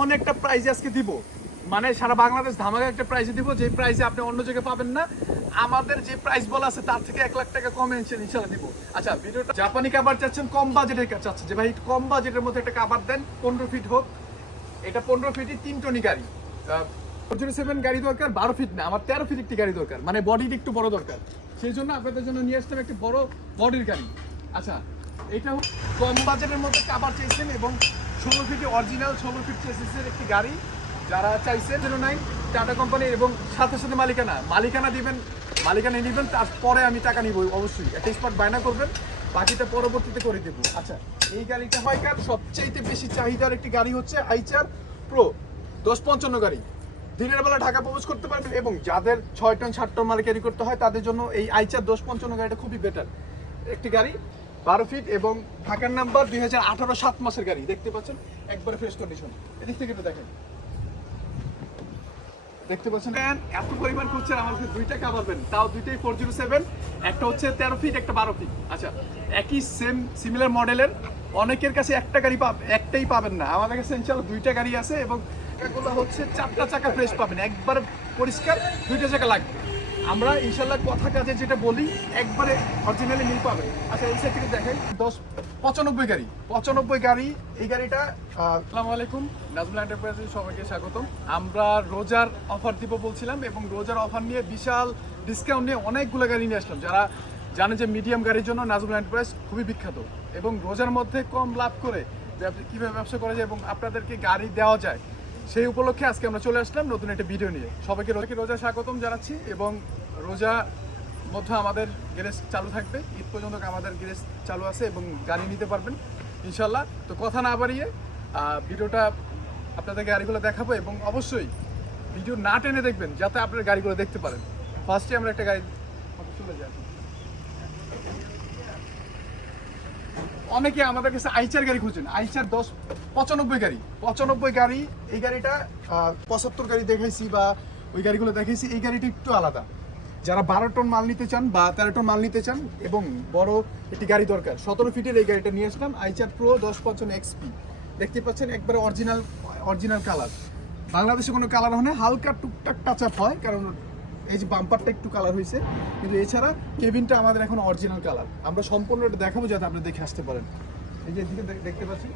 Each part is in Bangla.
এমন একটা প্রাইজে আজকে দিব। মানে সারা বাংলাদেশ ধামাকা একটা প্রাইজে দিব যে প্রাইজে আপনি অন্য জায়গায় পাবেন না। আমাদের যে প্রাইস বলা আছে, তার থেকে এক লাখ টাকা কমে ইনশাল্লাহ দিব। আচ্ছা ভিডিওটা জাপানি কাবার চাচ্ছেন কম বাজেটের চাচ্ছে যে ভাই, কম বাজেটের মধ্যে একটা কাবার দেন, পনেরো ফিট হোক। এটা পনেরো ফিটই তিন টনি গাড়ি। ফোরজুরি সেভেন গাড়ি দরকার, বারো ফিট না, আমার তেরো ফিট একটি গাড়ি দরকার। মানে বডির একটু বড় দরকার। সেই জন্য আপনাদের জন্য নিয়ে আসলাম একটি বড় বডির গাড়ি। আচ্ছা এটা কম বাজেটের মধ্যে কাবার চাইছেন এবং ষোলো ফিটে অরিজিনাল ষোলো ফিট চেসিসের একটি গাড়ি। যারা চাইছেন জিরো নাইন টাটা কোম্পানি এবং সাথে সাথে মালিকানা। মালিকানা দিবেন, মালিকানা নেবেন, তারপরে আমি টাকা নিব, অবশ্যই। একটা স্পট বায়না করবেন, বাকিটা পরবর্তীতে করে দেবো। আচ্ছা এই গাড়িটা হয় কার সবচাইতে বেশি চাহিদার একটি গাড়ি হচ্ছে আইচার প্রো দশ পঞ্চান্ন গাড়ি। দিনের বেলা ঢাকা প্রবেশ করতে পারবেন এবং যাদের ছয় টন, সাত টন মাল ক্যারি করতে হয়, তাদের জন্য এই আইচার দশ পঞ্চান্ন গাড়িটা খুবই বেটার একটি গাড়ি বারো ফিট এবং ঢাকার নাম্বার দুই হাজার আঠারো সাত মাসের গাড়ি। দেখতে পাচ্ছেন? একবারে ফ্রেশ কন্ডিশন এদিক থেকে একটু দেখেন। দেখতে পাচ্ছেন? এত পরিমাণ খুঁজছেন কাছে দুইটা পেন তাও দুইটাই ফোর জিরো সেভেন একটা হচ্ছে তেরো ফিট একটা বারো ফিট আচ্ছা একই সেম সিমিলার মডেলের অনেকের কাছে একটা গাড়ি পাব একটাই পাবেন না। আমাদের কাছে ইনশাল্লাহ দুইটা গাড়ি আছে এবং চাকাগুলো হচ্ছে চারটা চাকা ফ্রেশ পাবেন। একবার পরিষ্কার, দুইটা চাকা লাগবে। আমরা ইনশাল্লাহ কথা কাজে যেটা বলি, একবারে অরিজিনালি মিল পাবে। আচ্ছা এই সাইড থেকে দেখাই। দশ, পঁচানব্বই গাড়ি। পঁচানব্বই গাড়ি, এই গাড়িটা আসসালামু আলাইকুম। নাজমুল এন্টারপ্রাইজে সবাইকে স্বাগতম। আমরা রোজার অফার দিব বলছিলাম এবং রোজার অফার নিয়ে বিশাল ডিসকাউন্ট নিয়ে অনেকগুলো গাড়ি নিয়ে আসলাম। যারা জানে যে মিডিয়াম গাড়ির জন্য নাজমুল এন্টারপ্রাইজ খুবই বিখ্যাত এবং রোজার মধ্যে কম লাভ করে যে কীভাবে ব্যবসা করা যায় এবং আপনাদেরকে গাড়ি দেওয়া যায়। সেই উপলক্ষে আজকে আমরা চলে আসলাম নতুন একটা ভিডিও নিয়ে। সবাইকে রোজাকে রোজা স্বাগতম জানাচ্ছি এবং রোজা মধ্যে আমাদের গ্যারেজ চালু থাকবে। ঈদ পর্যন্ত আমাদের গ্যারেজ চালু আছে এবং গাড়ি নিতে পারবেন ইনশাল্লাহ তো কথা না বাড়িয়ে ভিডিওটা আপনাদের গাড়িগুলো দেখাবো এবং অবশ্যই ভিডিও না টেনে দেখবেন, যাতে আপনার গাড়িগুলো দেখতে পারেন। ফার্স্টে আমরা একটা গাড়ি চলে যাই। অনেকে আমাদের কাছে আইচার গাড়ি খুঁজছেন আইচার দশ, পঁচানব্বই গাড়ি। পঁচানব্বই গাড়ি, এই গাড়িটা পঁচাত্তর গাড়ি দেখাইছি বা ওই গাড়িগুলো দেখাইছি, এই গাড়িটা একটু আলাদা। যারা বারো টন মাল নিতে চান বা তেরো টন মাল নিতে চান এবং বড় একটি গাড়ি দরকার, সতেরো ফিটের এই গাড়িটা নিয়ে আসলাম, আইচার প্রো দশ পঞ্চান্ন এক্সপি দেখতে পাচ্ছেন একবারে অরিজিনাল অরিজিনাল কালার বাংলাদেশে কোনো কালার হয় না, হালকা টুকটাক টাচ আপ হয়, কারণ এই যে বাম্পারটা একটু কালার হয়েছে। কিন্তু এছাড়া কেবিনটা আমাদের এখন অরিজিনাল কালার আমরা সম্পূর্ণ এটা দেখাবো যাতে আপনি দেখে আসতে পারেন। এই যে এদিকে দেখতে পাচ্ছেন?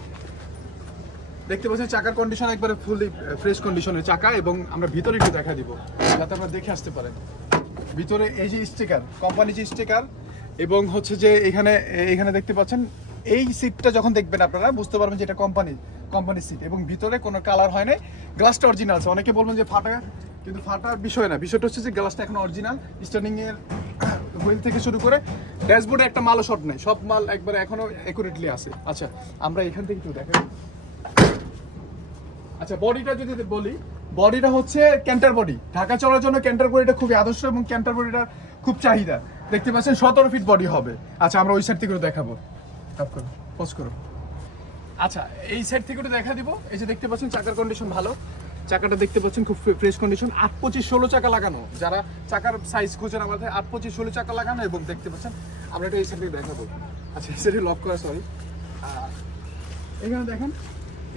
দেখতে পাচ্ছেন চাকার কন্ডিশন একবারে ফুলি ফ্রেশ কন্ডিশনের চাকা এবং আমরা ভিতরে একটু দেখা দিব, যাতে আপনারা দেখে আসতে পারেন। ভিতরে এই যে স্টিকার কোম্পানি যে স্টিকার এবং হচ্ছে যে এখানে এখানে দেখতে পাচ্ছেন, এই সিটটা যখন দেখবেন আপনারা, বুঝতে পারবেন যে এটা কোম্পানি কোম্পানির সিট এবং ভিতরে কোনো কালার হয় নাই। গ্লাসটা অরিজিনাল আছে। অনেকে বলবেন যে ফাটা কিন্তু ফাটার বিষয় না। বিষয়টা হচ্ছে যে গ্লাসটা এখন অরিজিনাল স্টার্নিং এর হুইল থেকে শুরু করে ড্যাশবোর্ডে একটা মালও শর্ট নেই। সব মাল একবারে এখনও একুরেটলি আছে। আচ্ছা আমরা এখান থেকে একটু দেখাই। আচ্ছা বডিটা যদি বলি বডিটা হচ্ছে ক্যান্টার বডি ঢাকা চলার জন্য ক্যান্টার বডিটা খুবই আদর্শ এবং ক্যান্টার বডিটা খুব চাহিদা। দেখতে পাচ্ছেন সতেরো ফিট বডি হবে। আচ্ছা আমরা ওই সাইড থেকে দেখাবো। Tap করো পোজ করো আচ্ছা এই সাইড থেকে দেখা দিব। এই যে দেখতে পাচ্ছেন, চাকার কন্ডিশন ভালো। চাকাটা দেখতে পাচ্ছেন খুব ফ্রেশ কন্ডিশন আট পঁচিশ ষোলো চাকা লাগানো। যারা চাকার সাইজ খুঁজেন, আমাদের আট পঁচিশ ষোলো চাকা লাগানো এবং দেখতে পাচ্ছেন, আমরা এটা এই সাইডে দেখাবো। আচ্ছা এই সাইডে লক করা সরি এখানে দেখেন,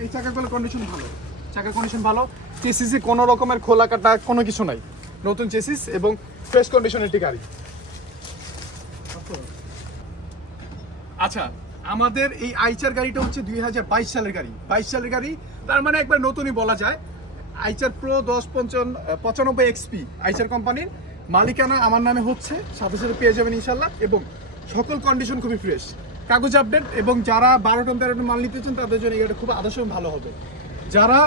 এই চাকাগুলোর কন্ডিশন ভালো। চাকার কন্ডিশন ভালো। চেসিসে কোনো রকমের খোলা কাটা কোনো কিছু নাই। নতুন চেসিস এবং ফ্রেশ কন্ডিশনের একটি গাড়ি। আচ্ছা আমাদের এই আইচার গাড়িটা হচ্ছে দুই হাজার বাইশ সালের গাড়ি। বাইশ সালের গাড়ি, তার মানে একবার নতুনই বলা যায়। আইচার প্রো দশ পঞ্চান্ন পঁচানব্বই এক্সপি আইচার কোম্পানির। মালিকানা আমার নামে হচ্ছে, সাথে সাথে পেয়ে যাবেন ইনশাল্লাহ। এবং সকল কন্ডিশন খুবই ফ্রেশ কাগজ আপডেট এবং যারা বারো টন তেরো টন মাল নিতে চান, তাদের জন্য এই গাড়িটা খুব আদর্শ ভালো হবে। যারা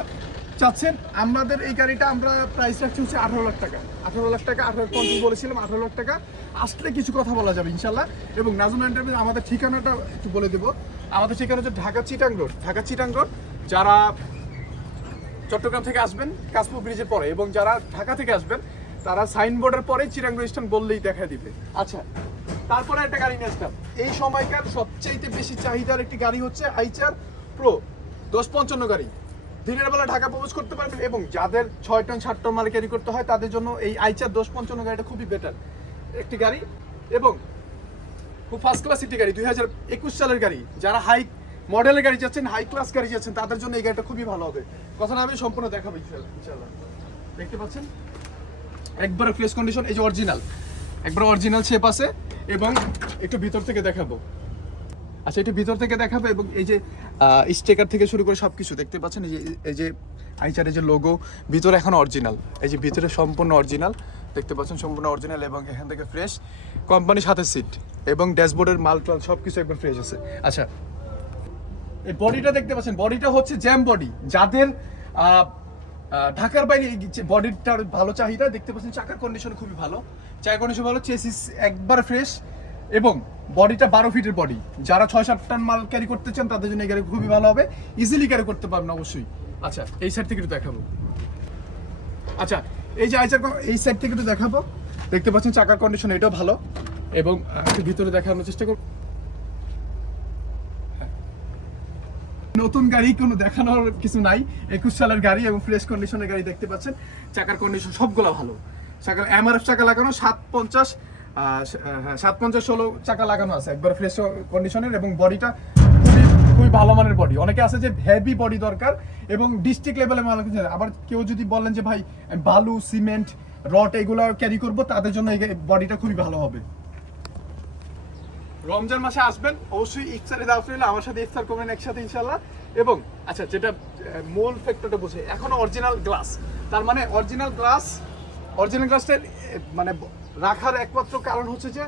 চাচ্ছেন, আমাদের এই গাড়িটা আমরা প্রাইস রাখছি হচ্ছে আঠারো লাখ টাকা। আঠারো লাখ টাকা, আঠারো পঞ্চাশ বলেছিলাম, আঠারো লাখ টাকা। আসলে কিছু কথা বলা যাবে ইনশাল্লাহ। এবং নাজুন এন্টারপ্রাইজ আমাদের ঠিকানাটা একটু বলে দেবো। আমাদের ঠিকানা হচ্ছে ঢাকা চিটাং রোড ঢাকা চিটাং রোড যারা চট্টগ্রাম থেকে আসবেন কাশপুর ব্রিজের পরে এবং যারা ঢাকা থেকে আসবেন, তারা সাইনবোর্ডের পরে চিরাং স্টেশন বললেই দেখা দিবে। আচ্ছা তারপরে একটা গাড়ি নিয়ে আসলাম। এই সময়কার সবচাইতে বেশি চাহিদার একটি গাড়ি হচ্ছে আইচার প্রো, দশ পঞ্চান্ন গাড়ি। দিনের বেলা ঢাকা প্রবেশ করতে পারবেন এবং যাদের ছয় টন, সাত টন মাল ক্যারি করতে হয়, তাদের জন্য এই আইচার দশ পঞ্চান্ন গাড়িটা খুবই বেটার একটি গাড়ি এবং খুব ফার্স্ট ক্লাস সিটি গাড়ি, দুই হাজার একুশ সালের গাড়ি। যারা হাই মডেলের গাড়ি যাচ্ছেন হাই ক্লাস গাড়ি যাচ্ছেন, তাদের জন্য এই গাড়িটা খুবই ভালো হবে। কথা না আমি সম্পূর্ণ দেখাবো ইনশাল্লাহ। দেখতে পাচ্ছেন? একবার ফ্রেশ কন্ডিশন এই যে অরিজিনাল একবার অরিজিনাল শেপ আছে এবং একটু ভিতর থেকে দেখাবো। আচ্ছা একটু ভিতর থেকে দেখাবো এবং এই যে স্টিকার থেকে শুরু করে সব কিছু দেখতে পাচ্ছেন, এই যে এই যে আইচারের যে লোগো ভিতরে এখন অরিজিনাল এই যে ভিতরে সম্পূর্ণ অরিজিনাল দেখতে পাচ্ছেন সম্পূর্ণ অরিজিনাল এবং এখান থেকে ফ্রেশ কোম্পানির সাথে সিট এবং ড্যাশবোর্ডের মাল টাল সব কিছু একবার ফ্রেশ আছে। আচ্ছা এই বডিটা দেখতে পাচ্ছেন বডিটা হচ্ছে জ্যাম বডি যাদের ঢাকার বাইরে বডিটার ভালো চাহিদা, দেখতে পাচ্ছেন চাকার কন্ডিশন খুবই ভালো। চাকার কন্ডিশন ভালো চেসিস একবার ফ্রেশ এবং বডিটা বারো ফিটের বডি যারা ছয় সাত টান মাল ক্যারি করতে চান, তাদের জন্য এই গাড়ি খুবই ভালো হবে। ইজিলি ক্যারি করতে পারবেন অবশ্যই। আচ্ছা এই সাইড থেকে একটু দেখাবো। আচ্ছা এই যে আইচার এই সাইড থেকে একটু দেখাবো। দেখতে পাচ্ছেন চাকার কন্ডিশন এটাও ভালো এবং ভিতরে দেখানোর চেষ্টা করব। নতুন গাড়ি কোনো দেখানোর কিছু নাই। একুশ সালের গাড়ি এবং ফ্রেশ কন্ডিশনের গাড়ি দেখতে পাচ্ছেন। চাকার কন্ডিশন সবগুলো ভালো। চাকার এমআরএফ চাকা লাগানো, সাত পঞ্চাশ হ্যাঁ সাত পঞ্চাশ ষোলো চাকা লাগানো আছে। একবার ফ্রেশ কন্ডিশনের এবং বডিটা খুবই খুবই ভালো মানের বডি অনেকে আছে যে হেভি বডি দরকার এবং ডিস্ট্রিক্ট লেভেলে কিনতে আবার কেউ যদি বলেন যে, ভাই, বালু সিমেন্ট রড এগুলো ক্যারি করব, তাদের জন্য এই বডিটা খুবই ভালো হবে। রমজান মাসে আসবেন। অবশ্যই ইফতারে দাওয়াত আমার সাথে ইফতার করবেন একসাথে ইনশাল্লাহ এবং আচ্ছা যেটা মূল ফ্যাক্টরটা বুঝে এখনও অরিজিনাল গ্লাস তার মানে অরিজিনাল গ্লাস অরিজিনাল গ্লাসটা মানে রাখার একমাত্র কারণ হচ্ছে যে,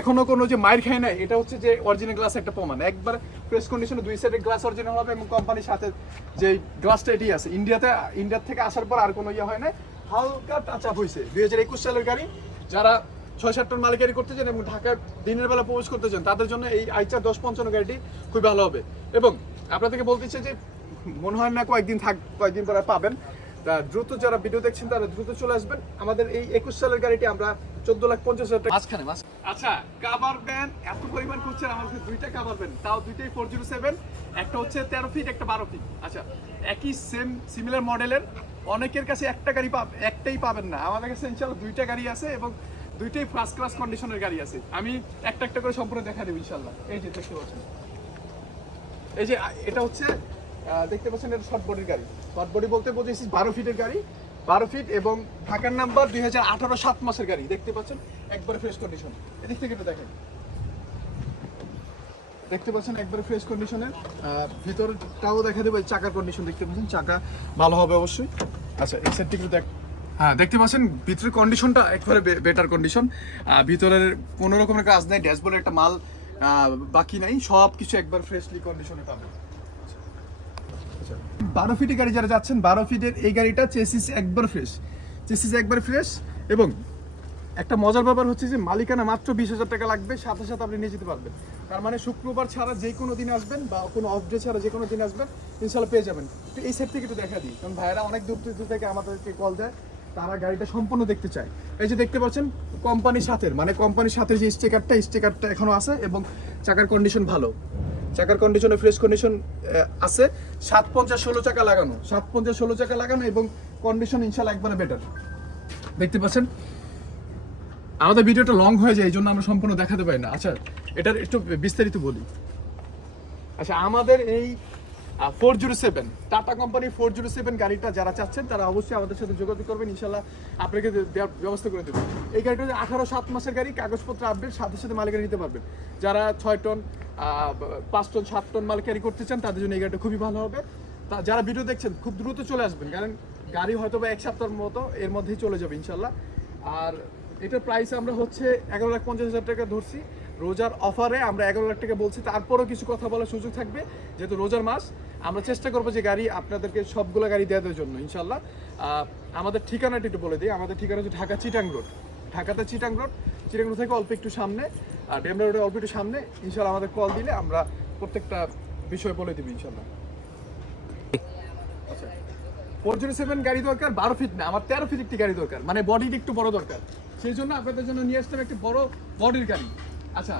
এখনও কোনো যে মাইর খায় নাই, এটা হচ্ছে যে অরিজিনাল গ্লাস একটা প্রমাণ। একবার প্রেস কন্ডিশনে দুই সাইডের গ্লাস অরিজিনাল হবে এবং কোম্পানির সাথে যে গ্লাসটা এটি আছে ইন্ডিয়াতে ইন্ডিয়ার থেকে আসার পর আর কোনো ইয়ে হয় না হালকা টাচ আপ হয়েছে দুই হাজার একুশ সালের গাড়ি, যারা ছয় সাত টন মাল করতে চান এবং ঢাকার দিনের বেলা প্রবেশ করতে চান, তাদের জন্য এই আইচার দশ পঞ্চান্ন গাড়িটি খুবই ভালো হবে। এবং আপনাদেরকে বলতে চাই যে মনে হয় না কয়েকদিন থাক কয়েকদিন পরে পাবেন। দ্রুত যারা ভিডিও দেখছেন তারা দ্রুত চলে আসবেন। আমাদের এই একুশ সালের গাড়িটি আমরা চোদ্দ লাখ পঞ্চাশ হাজার টাকা মাঝখানে মাঝ আচ্ছা কাভার ব্যান এত পরিমাণ আমার কাছে দুইটা কাভার ব্যান তাও দুইটাই ফোর জিরো সেভেন একটা হচ্ছে তেরো ফিট একটা বারো ফিট আচ্ছা একই সেম সিমিলার মডেলের অনেকের কাছে একটা গাড়ি পাব একটাই পাবেন না। আমাদের কাছে ইনশাল্লাহ দুইটা গাড়ি আছে এবং দুইটাই ফার্স্ট ক্লাস কন্ডিশনের গাড়ি আছে। আমি একটা একটা করে সম্পূর্ণ দেখা দেবো ইনশাল্লাহ এই যে দেখতে পাচ্ছেন। এই যে, এটা হচ্ছে দেখতে পাচ্ছেন এটা শর্ট বডির গাড়ি। শর্ট বডি বলতে বোঝাইছি বারো ফিটের গাড়ি। বারো ফিট এবং ঢাকার নাম্বার দুই হাজার আঠারো, সাত মাসের গাড়ি। দেখতে পাচ্ছেন, একবারে ফ্রেশ কন্ডিশন এদিক থেকে একটু দেখেন। দেখতে পাচ্ছেন, একবারে ফ্রেশ কন্ডিশনের ভিতরটাও দেখা দেবো চাকার কন্ডিশন দেখতে পাচ্ছেন। চাকা ভালো হবে অবশ্যই। আচ্ছা এই সাইডটি একটু দেখ হ্যাঁ দেখতে পাচ্ছেন, ভিতরের কন্ডিশনটা একবারে বেটার কন্ডিশন ভিতরের কোনো রকমের কাজ নেই ড্যাশবোর্ডে একটা মাল বাকি নাই সব কিছু একবার ফ্রেশলি কন্ডিশনে পাবেন। বারো ফিটের গাড়ি যারা যাচ্ছেন, বারো ফিটের এই গাড়িটা চেসিস একবার ফ্রেশ চেসিস একবার ফ্রেশ এবং একটা মজার ব্যাপার হচ্ছে যে মালিকানা মাত্র বিশ হাজার টাকা লাগবে, সাথে সাথে আপনি নিয়ে যেতে পারবেন। তার মানে শুক্রবার ছাড়া যে কোনো দিন আসবেন বা কোনো অফ ডে ছাড়া যে কোনো দিন আসবেন ইনশাল্লাহ পেয়ে যাবেন। তো এই সাইড থেকে একটু দেখা দিই, কারণ ভাইয়েরা অনেক দূর দূর থেকে আমাদেরকে কল দেয়। তারা গাড়িটা সম্পূর্ণ দেখতে চায়। এই যে দেখতে পাচ্ছেন কোম্পানির সাথে মানে কোম্পানির সাথে যে স্টিকারটা স্টিকারটা এখনও আছে এবং চাকার কন্ডিশন ভালো। চাকার কন্ডিশনে ফ্রেশ কন্ডিশন আছে। সাত পঞ্চাশ ষোলো চাকা লাগানো, সাত পঞ্চাশ ষোলো চাকা লাগানো এবং কন্ডিশন ইনশাল্লাহ একবারে বেটার দেখতে পাচ্ছেন? আমাদের ভিডিওটা লং হয়ে যায়, এই জন্য আমরা সম্পূর্ণ দেখাতে পারি না। আচ্ছা এটার একটু বিস্তারিত বলি। আচ্ছা আমাদের এই ফোর জিরো সেভেন টাটা কোম্পানির ফোর জিরো সেভেন গাড়িটা যারা চাচ্ছেন, তারা অবশ্যই আমাদের সাথে যোগাযোগ করবেন। ইনশাল্লাহ আপনাকে দেওয়ার ব্যবস্থা করে দেবেন এই গাড়িটা হচ্ছে আঠারো সাত মাসের গাড়ি, কাগজপত্র আপডেট সাথে সাথে মালিকারি নিতে পারবেন। যারা ছয় টন পাঁচ টন, সাত টন মাল ক্যারি করতে চান, তাদের জন্য এই গাড়িটা খুবই ভালো হবে। তা যারা ভিডিও দেখছেন, খুব দ্রুত চলে আসবেন, কারণ গাড়ি হয়তো বা এক সপ্তাহের মতো এর মধ্যেই চলে যাবে ইনশাল্লাহ আর এটার প্রাইস আমরা হচ্ছে এগারো লাখ পঞ্চাশ হাজার টাকা ধরছি। রোজার অফারে আমরা এগারো লাখ টাকা বলছি, তারপরও কিছু কথা বলার সুযোগ থাকবে। যেহেতু রোজার মাস, আমরা চেষ্টা করব যে গাড়ি আপনাদেরকে সবগুলো গাড়ি দেওয়ার জন্য ইনশাল্লাহ আমাদের ঠিকানাটি একটু বলে দিই। আমাদের ঠিকানা হচ্ছে ঢাকা চিটাং রোড। ঢাকাতে চিটাং রোড। চিটাং রোড থেকে অল্প একটু সামনে। আর ডেমরা রোডের অল্প একটু সামনে। ইনশাল্লাহ আমাদের কল দিলে আমরা প্রত্যেকটা বিষয় বলে দিবি ইনশাল্লাহ ফোর সেভেন গাড়ি দরকার, বারো ফিট আমার তেরো ফিট একটি গাড়ি দরকার। মানে বডিটা একটু বড় দরকার। সেই জন্য আপনাদের জন্য নিয়ে আসলাম একটি বড় বডির গাড়ি। আচ্ছা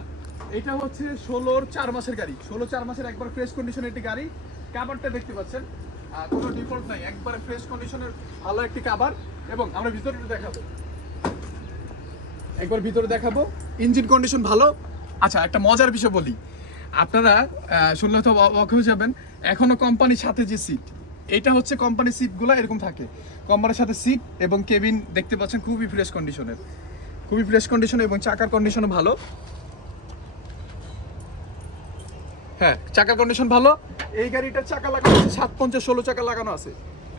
এটা হচ্ছে ষোলোর চার মাসের গাড়ি। ষোলো চার মাসের একবার ফ্রেশ কন্ডিশনের একটি গাড়ি। কাভারটা দেখতে পাচ্ছেন। কোনো ডিফল্ট নাই। একবারে ফ্রেশ কন্ডিশনের ভালো একটি কাভার এবং আমরা ভিতরে দেখাবো। একবার ভিতরে দেখাবো। ইঞ্জিন কন্ডিশন ভালো। আচ্ছা একটা মজার বিষয় বলি। আপনারা শুনলে তো অবাক হয়ে যাবেন। এখনও কোম্পানির সাথে যে সিট এটা হচ্ছে কোম্পানির সিটগুলো এরকম থাকে। কোম্পানির সাথে সিট এবং কেবিন দেখতে পাচ্ছেন খুবই ফ্রেশ কন্ডিশনের খুবই ফ্রেশ কন্ডিশন এবং চাকার কন্ডিশনও ভালো। হ্যাঁ চাকার কন্ডিশন ভালো? এই গাড়িটার চাকা লাগানো আছে, সাত পঞ্চাশ, ষোলো চাকা লাগানো আছে।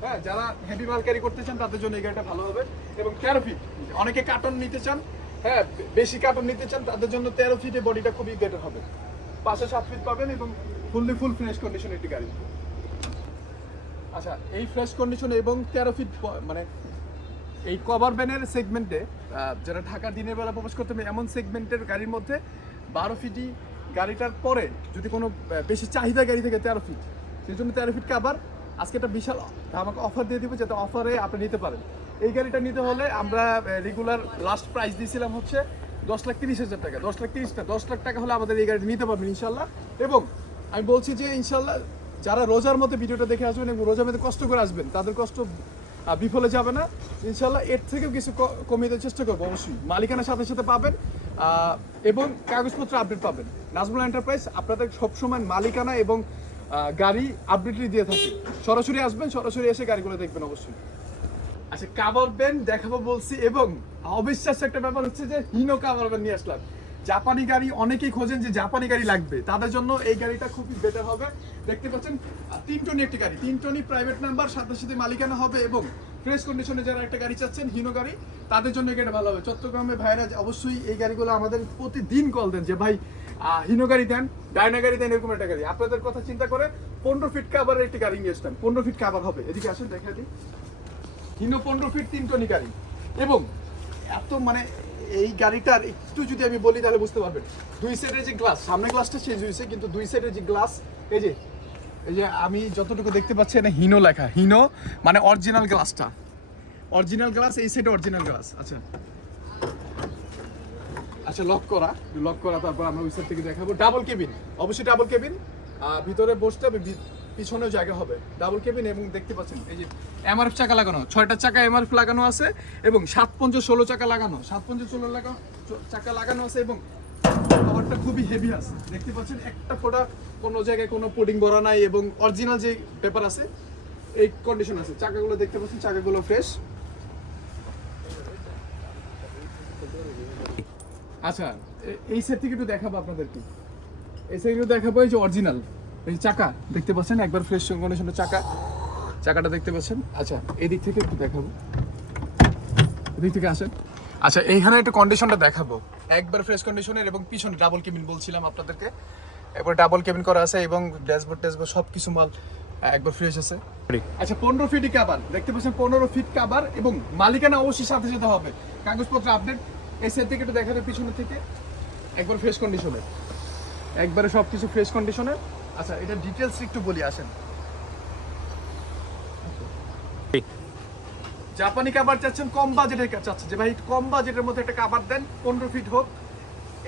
হ্যাঁ যারা হেভি মাল ক্যারি করতে চান, তাদের জন্য এই গাড়িটা ভালো হবে। এবং তেরো ফিট অনেকে কার্টন নিতে চান হ্যাঁ বেশি কার্টন নিতে চান, তাদের জন্য তেরো ফিটে বডিটা খুবই বেটার হবে। পাশে সাত ফিট পাবেন এবং ফুললি ফুল ফ্রেশ কন্ডিশন একটি গাড়ি। আচ্ছা এই ফ্রেশ কন্ডিশন এবং তেরো ফিট মানে এই কভার ভ্যানের সেগমেন্টে যারা ঢাকা দিনের বেলা প্রবেশ করতে হবে, এমন সেগমেন্টের গাড়ির মধ্যে বারো ফিটই গাড়িটার পরে যদি কোনো বেশি চাহিদা গাড়ি থেকে তেরো ফিট সেই জন্য তেরো ফিটকে আবার আজকে একটা বিশাল আমাকে অফার দিয়ে দিব যাতে অফারে আপনি নিতে পারেন। এই গাড়িটা নিতে হলে আমরা রেগুলার লাস্ট প্রাইস দিয়েছিলাম হচ্ছে দশ লাখ তিরিশ হাজার টাকা। দশ লাখ তিরিশ না, দশ লাখ টাকা হলে আমাদের এই গাড়িটা নিতে পারবেন ইনশাল্লাহ। এবং আমি বলছি যে ইনশাল্লাহ যারা রোজার মধ্যে ভিডিওটা দেখে আসবেন এবং রোজার মধ্যে কষ্ট করে আসবেন, তাদের কষ্ট বিফলে যাবে না। ইনশাল্লাহ এর থেকেও কিছু কমিয়ে দেওয়ার চেষ্টা করব অবশ্যই। মালিকানার সাথে সাথে পাবেন। এবং কাগজপত্র আপডেট পাবেন। নাজমুল এন্টারপ্রাইজ আপনাদের সবসময় মালিকানা এবং গাড়ি আপডেটই দিয়ে থাকে। সরাসরি আসবেন, সরাসরি এসে গাড়িগুলো দেখবেন অবশ্যই। আচ্ছা কাভার ব্যান্ড দেখাবো বলছি এবং অবিশ্বাস্য একটা ব্যাপার হচ্ছে যে হিনো কাভার ব্যান্ড নিয়ে আসলাম। জাপানি গাড়ি অনেকেই খোঁজেন যে জাপানি গাড়ি লাগবে। তাদের জন্য এই গাড়িটা খুবই বেটার হবে। দেখতে পাচ্ছেন তিন টনি একটি গাড়ি। তিন টনি প্রাইভেট নাম্বার সাথে সাথে মালিকানা হবে এবং ফ্রেশ কন্ডিশনে যারা একটা গাড়ি চাচ্ছেন, হিনো গাড়ি, তাদের জন্য এই ভালো হবে। চট্টগ্রামে ভাইরা অবশ্যই এই গাড়িগুলো আমাদের প্রতিদিন কল দেন, যে ভাই হিনো গাড়ি দেন, ডায়না গাড়ি দেন, এরকম একটা গাড়ি। আপনাদের কথা চিন্তা করে পনেরো ফিট কাভারের একটি গাড়ি নিয়ে আসলাম পনেরো ফিট কাভার হবে। এদিকে আসেন দেখা দিই। হিনো পনেরো ফিট তিন টনি গাড়ি। এবং এত মানে এই গাড়িটার একটু যদি আমি বলি, তাহলে বুঝতে পারবেন। দুই সাইডের যে গ্লাস সামনে গ্লাসটা চেঞ্জ হয়েছে কিন্তু দুই সাইডের যে গ্লাস এই যে এই যে আমি যতটুকু দেখতে পাচ্ছি, এটা হিনো লেখা। হিনো মানে অরিজিনাল গ্লাসটা অরিজিনাল গ্লাস এই সাইডে অরিজিনাল গ্লাস আচ্ছা। আচ্ছা লক করা। লক করা, তারপর আমরা ওই সাইড থেকে দেখাবো। ডাবল কেবিন অবশ্যই ডাবল কেবিন ভিতরে বসতে হবে পিছনেও জায়গা হবে। ডাবল কেবিন এবং দেখতে পাচ্ছেন, এই যে এমআরএফ চাকা লাগানো। ছয়টা চাকা এমআরএফ লাগানো আছে এবং সাত পঞ্চাশ ষোলো চাকা লাগানো। সাত পঞ্চাশ ষোলো লাগানো চাকা লাগানো আছে এবং কভারটা খুবই হেভি আছে। দেখতে পাচ্ছেন, একটা ফোটা কোনো জায়গায় কোনো পুডিং ভরা নাই এবং অরিজিনাল যে পেপার আছে, এই কন্ডিশন আছে। চাকাগুলো দেখতে পাচ্ছেন, চাকাগুলো ফ্রেশ আচ্ছা এই সেট থেকে একটু দেখাবো আপনাদেরকে। এই সাইড দেখাবো, এই যে অরিজিনাল এই চাকা, দেখতে পাচ্ছেন, একবার ফ্রেশ কন্ডিশনের চাকা। চাকাটা দেখতে পাচ্ছেন। আচ্ছা এই দিক থেকে একটু দেখাবো। এদিক থেকে আসেন। আচ্ছা এইখানে একটু কন্ডিশনটা দেখাবো। একবার ফ্রেশ কন্ডিশনের এবং পিছনে ডাবল কেবিন বলছিলাম আপনাদেরকে। একবার ডাবল কেবিন করা আছে এবং ড্যাশবোর্ড ট্যাশবোর্ড সব কিছু মাল একবার ফ্রেশ আছে। আচ্ছা পনেরো ফিট কাবার দেখতে পাচ্ছেন পনেরো ফিট কাবার এবং মালিকানা অবশ্যই সাথে সাথে হবে। কাগজপত্র আপডেট এই সেট থেকে একটু দেখাবে পিছনে থেকে। একবার ফ্রেশ কন্ডিশনে একবারে সব কিছু ফ্রেশ কন্ডিশনে আচ্ছা এটা ডিটেলস একটু বলি আসেন। জাপানি কাবার চাচ্ছেন, কম বাজেটের চাচ্ছেন। যে ভাই, কম বাজেটের মধ্যে একটা কাবার দেন, পনেরো ফিট হোক।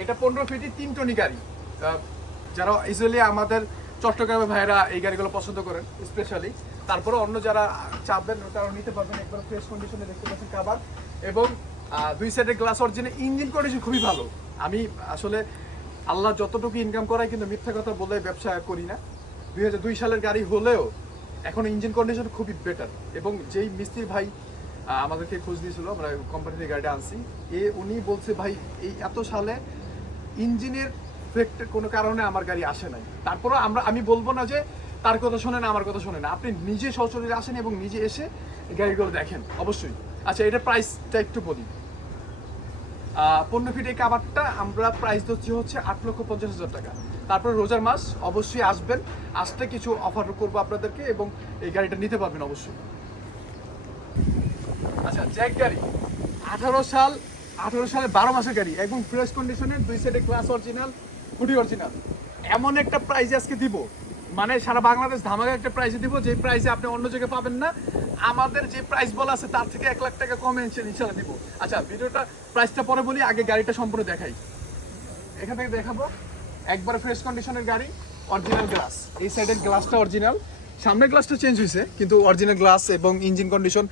এটা পনেরো ফিটই তিন টনি গাড়ি। যারা ইউজুয়ালি আমাদের চট্টগ্রামে ভাইরা এই গাড়িগুলো পছন্দ করেন স্পেশালি তারপরে অন্য যারা চাপবেন তারা নিতে পারবেন। একবার ফ্রেশ কন্ডিশনে দেখতে পাচ্ছেন কাবার এবং দুই সাইডের গ্লাস অরিজিনে ইঞ্জিন কন্ডিশন খুবই ভালো। আমি আসলে আল্লাহ যতটুকু ইনকাম করায়, কিন্তু মিথ্যা কথা বলে ব্যবসা করি না। দুই হাজার দুই সালের গাড়ি হলেও এখন ইঞ্জিন কন্ডিশন খুবই বেটার এবং যেই মিস্ত্রি ভাই আমাদেরকে খোঁজ দিয়েছিল, আমরা কোম্পানি থেকে গাড়িটা আনছি। এ উনি বলছে, ভাই, এই এত সালে ইঞ্জিনের ফেক্টের কোনো কারণে আমার গাড়ি আসে নাই। তারপরও আমরা, আমি বলব না যে তার কথা শোনেন, আমার কথা শোনেন আপনি নিজে সশরীরে আসেন এবং নিজে এসে গাড়িগুলো দেখেন, অবশ্যই। আচ্ছা এটা প্রাইসটা একটু বলি। পনেরো ফিট এই কাবারটা আমরা প্রাইস দিচ্ছি হচ্ছে আট লক্ষ পঞ্চাশ হাজার টাকা। তারপরে রোজার মাস, অবশ্যই আসবেন। আসতে কিছু অফার করব আপনাদেরকে এবং এই গাড়িটা নিতে পারবেন অবশ্যই। আচ্ছা জ্যাক গাড়ি। আঠারো সাল, আঠারো সালে বারো মাসের গাড়ি। এবং ফ্রেশ কন্ডিশনের দুই সাইডে ক্লাস অরিজিনাল খুঁটি অরিজিনাল এমন একটা প্রাইজে আজকে দিব। মানে সারা বাংলাদেশ ধামাকা একটা প্রাইজে দিব, যে প্রাইসে আপনি অন্য জায়গায় পাবেন না। আমাদের যে প্রাইস বলা আছে, তার থেকে এক লাখ টাকা কমে ইনশাল্লাহ দিব। আচ্ছা ভিডিওটা প্রাইসটা পরে বলি, আগে গাড়িটা সম্পূর্ণ দেখাই। এখান থেকে দেখাবো। একবার ফ্রেশ কন্ডিশনের গাড়ি অরিজিনাল গ্লাস এই সাইডের গ্লাসটা অরিজিনাল সামনের গ্লাসটা চেঞ্জ হয়েছে, কিন্তু অরিজিনাল গ্লাস এবং ইঞ্জিন কন্ডিশন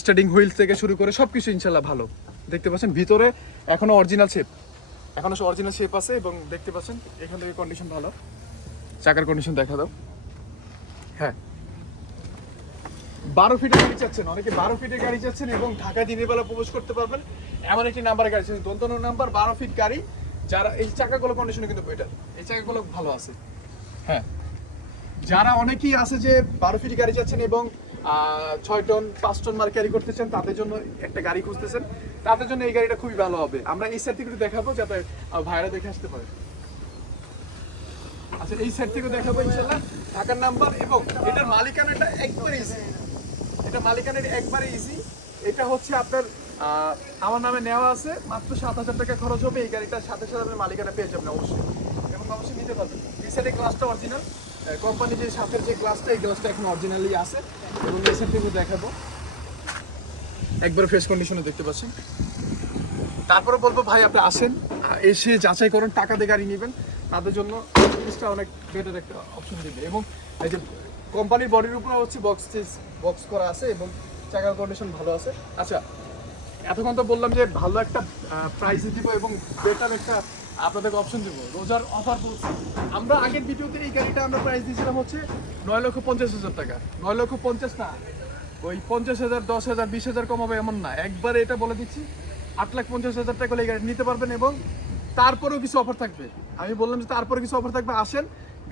স্টার্টিং হুইল থেকে শুরু করে সব কিছু ইনশাল্লাহ ভালো। দেখতে পাচ্ছেন, ভিতরে এখনও অরিজিনাল শেপ এখনও অরিজিনাল শেপ আছে এবং দেখতে পাচ্ছেন, এখান থেকে কন্ডিশন ভালো। চাকার কন্ডিশন দেখা দাও। হ্যাঁ। বারো ফিটের গাড়ি চাচ্ছেন, অনেকে বারো ফিটের গাড়ি চাচ্ছেন এবং ঢাকা দিনের বেলা প্রবেশ করতে পারবেন। এমন একটি নাম্বারের গাড়ি চাচ্ছেন দন্তন নাম্বার বারো ফিট গাড়ি, যারা এই চাকাগুলো কন্ডিশনে কিন্তু বেটার এই চাকাগুলো ভালো আছে। হ্যাঁ। যারা অনেকেই আছে যে বারো ফিট গাড়ি চাচ্ছেন এবং ছয় টন, পাঁচ টন মাল ক্যারি করতেছেন তাদের জন্য একটা গাড়ি খুঁজতেছেন, তাদের জন্য এই গাড়িটা খুবই ভালো হবে। আমরা এই সাইড থেকে দেখাবো যাতে ভাইরা দেখে আসতে পারে। আচ্ছা এই সাইড থেকে দেখাবো ইনশাল্লাহ ঢাকার নাম্বার এবং এটার মালিকানাটা একবারে ইজি এটা মালিকানার একবারে ইজি এটা হচ্ছে আপনার আমার নামে নেওয়া আছে। মাত্র সাত হাজার টাকা খরচ হবে। এই গাড়িটার সাথে সাথে আপনি মালিকানা পেয়ে যাবেন অবশ্যই। এবং অবশ্যই নিতে পারবেন। এই সাইডে গ্লাসটা অরিজিনাল কোম্পানি যে সাথের যে গ্লাসটা এই গ্লাসটা এখন অরিজিনালি আছে এবং সাইড থেকে দেখাবো। একবার ফ্রেশ কন্ডিশনে দেখতে পাচ্ছেন। তারপরে বলব, ভাই, আপনি আসেন, এসে যাচাই করুন, টাকা দিয়ে গাড়ি নেবেন। তাদের জন্য জিনিসটা অনেক বেটার একটা অপশন দেবে। এবং এই যে কোম্পানির বডির উপরে হচ্ছে বক্স বক্স করা আছে এবং চাকার কন্ডিশন ভালো আছে। আচ্ছা এতক্ষণ তো বললাম যে ভালো একটা প্রাইস দিব এবং বেটার একটা আপনাদেরকে অপশন দেবো। রোজার অফার বলছি। আমরা আগের ভিডিওতে এই গাড়িটা আমরা প্রাইস দিয়েছিলাম হচ্ছে নয় লক্ষ পঞ্চাশ হাজার টাকা। নয় লক্ষ পঞ্চাশ না, ওই পঞ্চাশ হাজার, দশ হাজার, বিশ হাজার কমাবে এমন না। একবারে এটা বলে দিচ্ছি, আট লাখ পঞ্চাশ হাজার টাকা হলে এই গাড়ি নিতে পারবেন এবং তারপরেও কিছু অফার থাকবে। আমি বললাম যে তারপরে কিছু অফার থাকবে, আসেন,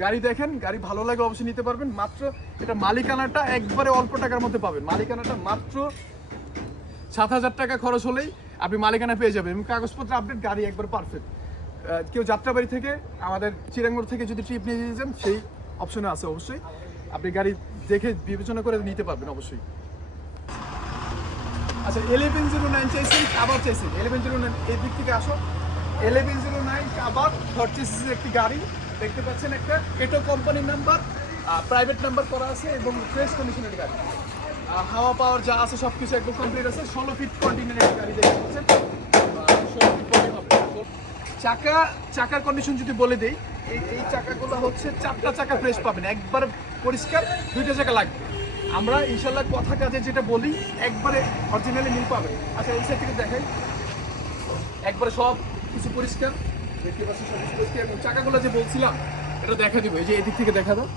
গাড়ি দেখেন, গাড়ি ভালো লাগে অবশ্যই নিতে পারবেন। মাত্র এটা মালিকানাটা একবারে অল্প টাকার মধ্যে পাবেন। মালিকানাটা মাত্র সাত হাজার টাকা খরচ হলেই আপনি মালিকানা পেয়ে যাবেন এবং কাগজপত্র আপডেট গাড়ি একবার পারফেক্ট কেউ যাত্রাবাড়ি থেকে আমাদের চিরাঙ্গর থেকে যদি ট্রিপ নিয়ে যেতে সেই অপশনে আছে অবশ্যই। আপনি গাড়ি দেখে বিবেচনা করে নিতে পারবেন অবশ্যই। আচ্ছা ইলেভেন জিরো নাইন চাইছেন কাবার চাইছেন। ইলেভেন জিরো নাইন এই দিক থেকে আসো। ইলেভেন জিরো নাইন কাবার থার্টি সিসির একটি গাড়ি। দেখতে পাচ্ছেন একটা এটো কোম্পানির নাম্বার প্রাইভেট নাম্বার করা আছে এবং ফ্রেশ কন্ডিশনের গাড়ি। হাওয়া পাওয়ার যা আছে সব কিছু একদম কমপ্লিট আছে। ষোলো ফিট কন্টিনেন্টের গাড়ি দেখতে পাচ্ছেন। চাকা, চাকার কন্ডিশন যদি বলে দেই, এই এই চাকাগুলো হচ্ছে চারটা চাকা ফ্রেশ পাবেন। একবার পরিষ্কার, দুইটা চাকা লাগবে। আমরা ইনশাল্লাহ কথা কাজে যেটা বলি, একবারে অরিজিনালি মিল পাবেন। আচ্ছা এই সাইড থেকে দেখাই। একবারে সব কিছু পরিষ্কার। দেখতে সব পরিষ্কার। এবং চাকাগুলো যে বলছিলাম, এটা দেখা দিব। এই যে এদিক থেকে দেখা দাও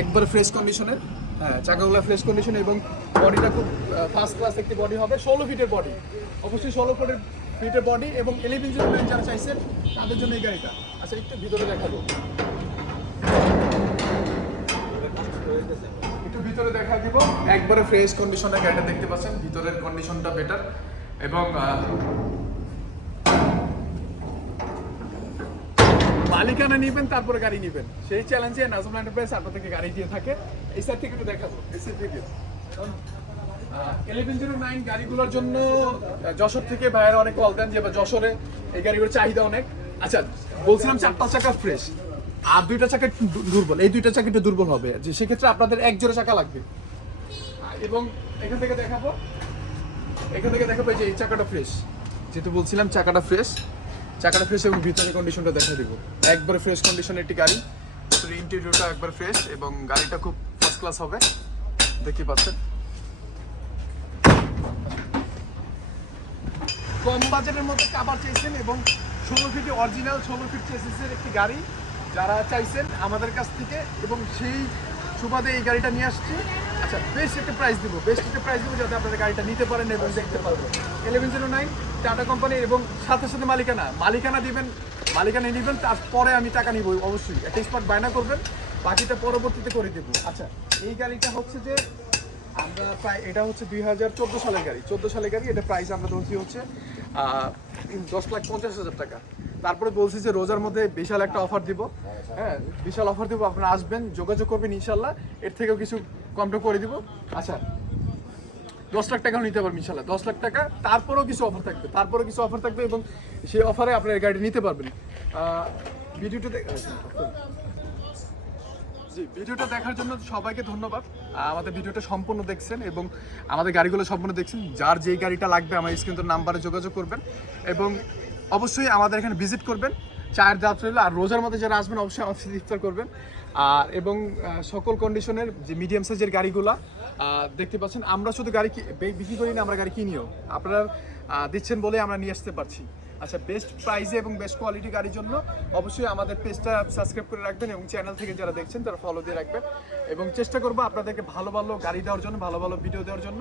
একবারে ফ্রেশ কন্ডিশনের হ্যাঁ চাকাগুলো ফ্রেশ কন্ডিশন এবং বডিটা খুব ফার্স্ট ক্লাস একটি বডি হবে। ষোলো ফিটের বডি অবশ্যই ষোলো ফিটের ফিটের বডি এবং ইলেভেন জিরো যারা চাইছেন, তাদের জন্য এই গাড়িটা। আচ্ছা একটু ভিতরে দেখাবো। একটু ভিতরে দেখা দিব। একবারে ফ্রেশ কন্ডিশনের গাড়িটা দেখতে পাচ্ছেন, ভিতরের কন্ডিশনটা বেটার এবং মালিকানা নিবেন, তারপরে গাড়ি নিবেন। সেই চ্যালেঞ্জে নাজমুল এন্টারপ্রাইজ আপনাদেরকে গাড়ি দিয়ে থাকে। এই সাইড থেকে একটু দেখাবো। এই সাইড থেকে। ইলেভেন জিরো নাইন গাড়িগুলোর জন্য যশোর থেকে ভাইয়েরা অনেক কল দেন যে যশোরে এই গাড়িগুলোর চাহিদা অনেক। আচ্ছা বলছিলাম চারটা চাকা ফ্রেশ আর দুইটা চাকা দুর্বল, এই দুইটা চাকা একটু দুর্বল হবে, যে সেক্ষেত্রে আপনাদের এক জোড়া চাকা লাগবে। এবং এখান থেকে দেখাবো, এখান থেকে দেখাবো যে, এই চাকাটা ফ্রেশ যেহেতু বলছিলাম চাকাটা ফ্রেশ চাকাটা ফ্রেশ এবং ভিতরে কন্ডিশনটা দেখা দিব। একবারে ফ্রেশ কন্ডিশনের একটি গাড়ি ইন্টেরিয়রটা একবার ফ্রেশ এবং গাড়িটা খুব ফার্স্ট ক্লাস হবে। দেখতে পাচ্ছেন? কম বাজেটের মধ্যে কাবার চাইছেন এবং ষোলো ফিটে অরিজিনাল ষোলো ফিট চেসিসের একটি গাড়ি যারা চাইছেন আমাদের কাছ থেকে এবং সেই সুবাদে এই গাড়িটা নিয়ে আসছি। আচ্ছা বেস্ট একটা প্রাইস দিব বেস্ট একটা প্রাইস দিব যাতে আপনারা গাড়িটা নিতে পারেন এবং দেখতে পারবেন। Eleven zero nine Tata company এবং সাথে সাথে মালিকানা। মালিকানা দিবেন, মালিকানা নেবেন, তারপরে আমি টাকা নিব, অবশ্যই। একটা স্পট বায়না করবেন, বাকিটা পরবর্তীতে করে দেবো। আচ্ছা এই গাড়িটা হচ্ছে যে আমরা প্রায়, এটা হচ্ছে দুই হাজার চোদ্দ সালের গাড়ি। চোদ্দ সালের গাড়ি, এটা প্রাইস আমরা ধরছি হচ্ছে দশ লাখ পঞ্চাশ হাজার টাকা। তারপরে বলছি যে রোজার মধ্যে বিশাল একটা অফার দিব। হ্যাঁ বিশাল অফার দিব, আপনারা আসবেন, যোগাযোগ করবেন ইনশাল্লাহ। এর থেকেও কিছু কমটা করে দিব। আচ্ছা দশ লাখ টাকাও নিতে পারবেন ইনশাল্লাহ, দশ লাখ টাকা। তারপরেও কিছু অফার থাকবে, তারপরেও কিছু অফার থাকবে এবং সেই অফারে আপনার গাড়ি নিতে পারবেন। ভিডিওটা দেখ- জি, ভিডিওটা দেখার জন্য সবাইকে ধন্যবাদ। আমাদের ভিডিওটা সম্পূর্ণ দেখছেন এবং আমাদের গাড়িগুলো সম্পূর্ণ দেখছেন। যার যেই গাড়িটা লাগবে আমার স্ক্রিন নাম্বারে যোগাযোগ করবেন এবং অবশ্যই আমাদের এখানে ভিজিট করবেন। চায়ের দাঁত রইল আর রোজার মধ্যে যারা আসবেন, অবশ্যই সাথে ইফতার করবেন। আর এবং সকল কন্ডিশনের যে মিডিয়াম সাইজের গাড়িগুলা দেখতে পাচ্ছেন, আমরা শুধু গাড়ি বিক্রি করি না, আমরা গাড়ি কিনিও। আপনারা দিচ্ছেন বলে আমরা নিয়ে আসতে পারছি। আচ্ছা বেস্ট প্রাইসে এবং বেস্ট কোয়ালিটি গাড়ির জন্য অবশ্যই আমাদের পেজটা সাবস্ক্রাইব করে রাখবেন এবং চ্যানেল থেকে যারা দেখছেন তারা ফলো দিয়ে রাখবেন। এবং চেষ্টা করব আপনাদেরকে ভালো ভালো গাড়ি দেওয়ার জন্য, ভালো ভালো ভিডিও দেওয়ার জন্য।